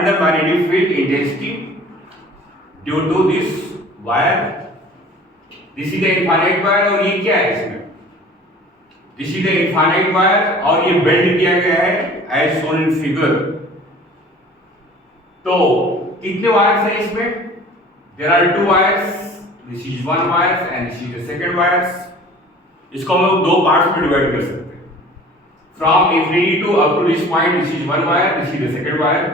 find the magnetic field intensity due to this wire. This is the infinite wire और ये क्या है इसमें? This is the infinite wire और ये बेंड किया गया है as shown in figure. तो कितने वायर्स हैं इसमें? There are two wires. This is one wire and this is the second wires. इसको हम लोग दो पार्ट्स में डिवाइड कर सकते हैं. From infinity to up to this point, this is one wire, this is the second wire.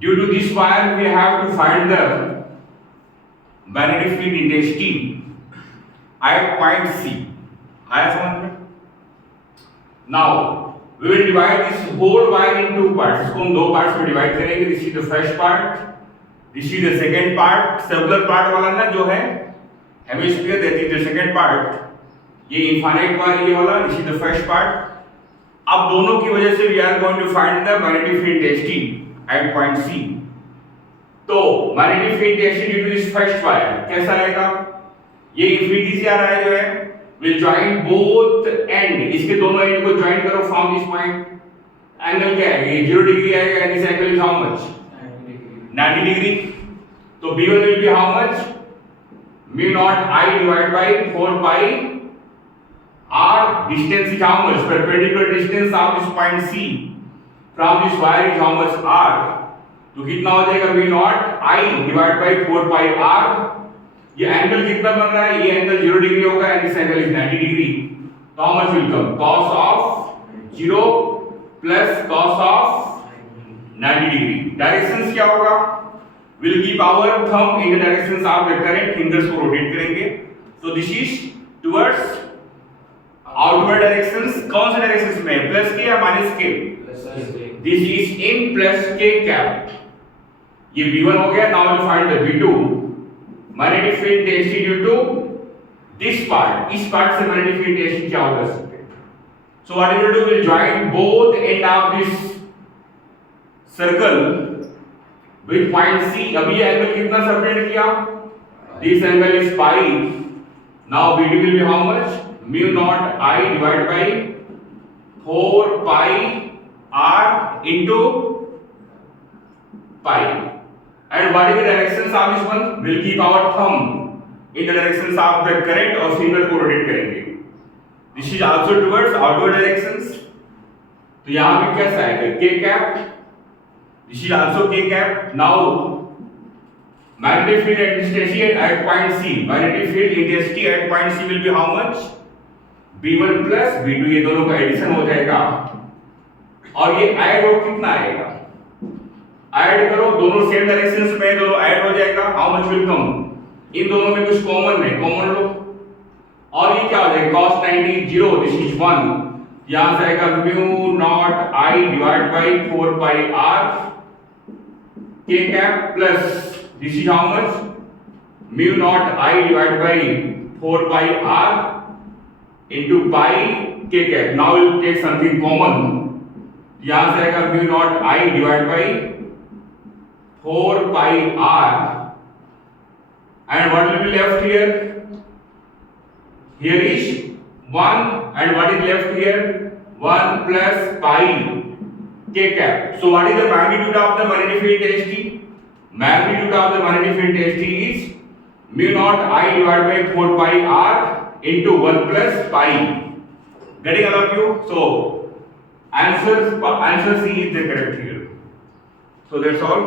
Due to this wire, we have to find the magnetic field intensity at point C. आया समझ में? Now we will divide this whole wire in two parts. इसको हम दो parts में divide करेंगे. This is the first part. This is the second part. Circular part वाला ना जो है hemisphere, that is the second part. ये infinite wire ये वाला. This is the first part. अब दोनों की वजह से we are going to find the magnetic field intensity at point C. तो magnetic field intensity due to this first wire कैसा रहेगा? ये infinity से आ रहा है जो है. We'll join both end. इसके दोनों end को join करो from this point. Angle क्या है? ये 0 degree आएगा and this angle is how much? 90 degree. तो B1 will be how much? Mu naught I divided by 4 pi r. Distance is how much? Perpendicular distance of this point C from this wire is how much? R. तो कितना हो जाएगा? Mu naught I divided by 4 pi r. ये angle कितना बन रहा है? ये एंगल 0 डिग्री होगा and this angle is 90 degree. तो how much will come? Cos of 0 plus cos of 90 degree. Directions क्या होगा? We'll keep our thumb in the directions of the current. Fingers को रोटेट करेंगे. So this is towards outward directions. कौन से directions में? Plus के या minus के? This is in plus k cap. ये B1 हो गया. Now we'll find the B2. Magnetic field intensity due to this part. इस part से magnetic field intensity क्या होगा सकते हैं? So what we will do? We'll join both end of this circle with point C. अभी ये angle कितना separate किया? This angle is pi. Now B2 will be how much? Mu naught I divided by 4 pi r into pi. And what is the directions of this one? We'll keep our thumb in the directions of the current और finger को rotate करेंगे. This is also towards outward directions. तो यहाँ भी कैसा आएगा? K cap. This is also K cap. Now magnetic field intensity at point C. Magnetic field intensity at point C will be how much? B1 plus B2. ये दोनों का addition हो जाएगा. और ये ऐड हो कितना आएगा? ऐड करो दोनों सेम डायरेक्शंस में, दोनों ऐड हो जाएगा. How much will come? इन दोनों में कुछ कॉमन है, कॉमन लो. और ये क्या हो जाएगा? cos 90 0. This is 1. यहां से आएगा mu naught I divided by 4 pi r k cap plus this is how much? Mu naught I divided by 4 pi r into pi k cap. Now we'll take something common. यहां से आएगा mu naught I divided by 4 pi r and what will be left here? Here is 1 and what is left here? 1 plus pi k cap. So what is the magnitude of the magnetic field intensity? Magnitude of the magnetic field intensity is mu naught I divided by 4 pi r into 1 plus pi. Getting all of you? So answer C is the correct here. So that's all.